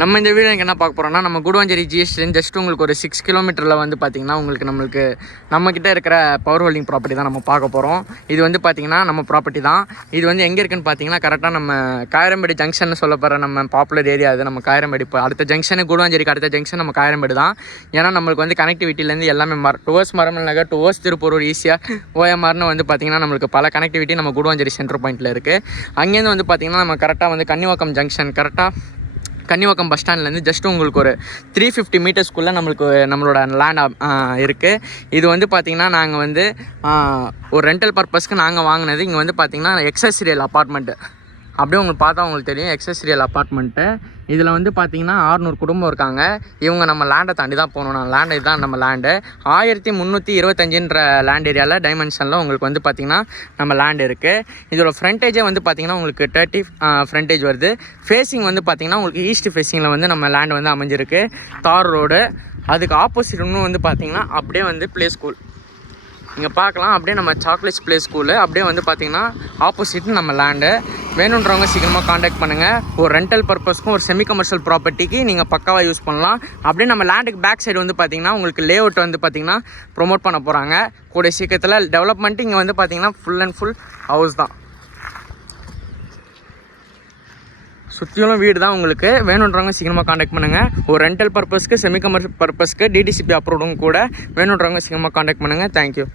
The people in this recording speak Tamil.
நம்ம இந்த வீடியோ என்ன பார்க்க போகிறோம்னா, நம்ம கூடுவாஞ்சேரி ஜிஎஸ்டிலேருந்து ஜஸ்ட் உங்களுக்கு ஒரு 6 கிலோமீட்டரில் வந்து பார்த்திங்கன்னா நம்மளுக்கு நம்மக்கிட்ட இருக்கிற பவர் ஹோல்டிங் ப்ராப்பர்ட்டி தான் நம்ம பார்க்க போகிறோம். இது வந்து பார்த்திங்கன்னா நம்ம ப்ராப்பர்ட்டி தான். இது வந்து எங்கே இருக்குன்னு பார்த்தீங்கன்னா கரெக்டாக நம்ம காயரம்பேடு ஜங்ஷன் சொல்லப்படுற நம்ம பாப்புலர் ஏரியா. அது நம்ம காயரம்பேடு இப்போ அடுத்த ஜங்ஷனு கூடுவாஞ்சேரிக்கு அடுத்த ஜங்ஷன் நம்ம காயரம்பேடு தான். ஏன்னா நம்மளுக்கு வந்து கனெக்டிவிட்டிலேருந்து எல்லாமே டுவர்ஸ் மரமல் நகர் டுவர்ஸ் திருப்பூர் ஈஸியாக ஓஎம்ஆர்னு வந்து பார்த்திங்கன்னா நம்மளுக்கு பல கனெக்டிவிட்டி நம்ம கூடுவாஞ்சேரி சென்டர் பாயிண்ட்டில் இருக்குது. அங்கேருந்து வந்து பார்த்திங்கன்னா நம்ம கரெக்டாக வந்து கன்னிவாக்கம் ஜங்ஷன் கன்னிவாக்கம் பஸ் ஸ்டாண்ட்லேருந்து ஜஸ்ட் உங்களுக்கு ஒரு 350 மீட்டர்ஸ்க்குள்ளே நம்மளோட லேண்ட் இருக்குது. இது வந்து பார்த்திங்கன்னா நாங்கள் வந்து ஒரு ரெண்டல் பர்பஸ்க்கு நாங்கள் வாங்கினது. இங்கே வந்து பார்த்திங்கன்னா எக்ஸஸ்ரியல் அப்பார்ட்மெண்ட்டு அப்படியே உங்களுக்கு பார்த்தா உங்களுக்கு தெரியும், எக்ஸஸ்ரியல் அப்பார்ட்மெண்ட்டு. இதில் வந்து பார்த்திங்கன்னா 600 குடும்பம் இருக்காங்க. இவங்க நம்ம லேண்டை தாண்டி தான் போகணும். லேண்டு இதுதான் நம்ம லேண்டு 1325 லேண்ட் ஏரியாவில் டைமென்ஷனில் உங்களுக்கு வந்து பார்த்திங்கன்னா நம்ம லேண்ட் இருக்குது. இதோட ஃப்ரண்டேஜே வந்து பார்த்திங்கன்னா உங்களுக்கு 30 ஃப்ரண்டேஜ் வருது. ஃபேஸிங் வந்து பார்த்திங்கன்னா உங்களுக்கு ஈஸ்ட் ஃபேஸிங்கில் வந்து நம்ம லேண்டு வந்து அமைஞ்சிருக்கு. தார் ரோடு. அதுக்கு ஆப்போசிட் இன்னும் வந்து பார்த்திங்கன்னா அப்படியே வந்து ப்ளே ஸ்கூல் இங்கே பார்க்கலாம். அப்படியே நம்ம சாக்லேட்ஸ் ப்ளே ஸ்கூலு அப்படியே வந்து பார்த்திங்கன்னா ஆப்போசிட் நம்ம லேண்டு. வேணுன்றவங்க சீக்கிரமாக காண்டாக்ட் பண்ணுங்கள். ஒரு ரெண்டல் பர்பஸ்க்கும் ஒரு செமி கமர்ஷியல் ப்ராப்பர்ட்டிக்கு நீங்கள் பக்காவாக யூஸ் பண்ணலாம். அப்படியே நம்ம லேண்டுக்கு பேக் சைடு வந்து பார்த்திங்கன்னா உங்களுக்கு லே அவுட் வந்து பார்த்திங்கன்னா ப்ரொமோட் பண்ண போகிறாங்க. கூடிய சீக்கிரத்தில் டெவலப்மெண்ட்டு இங்கே வந்து பார்த்திங்கன்னா ஃபுல் அண்ட் ஃபுல் ஹவுஸ் தான். சுற்றியும் வீடு தான். உங்களுக்கு வேணுன்றவங்க சீக்கிரமாக காண்டாக்ட் பண்ணுங்கள். ஒரு ரெண்டல் பர்பஸ்க்கு செமி கமர்ஷியல் பர்பஸ்க்கு டிடிசிபி அப்ரூவ்டும் கூட. வேணுன்றவங்க சீக்கிரமாக காண்டாக்ட் பண்ணுங்கள். தேங்க்யூ.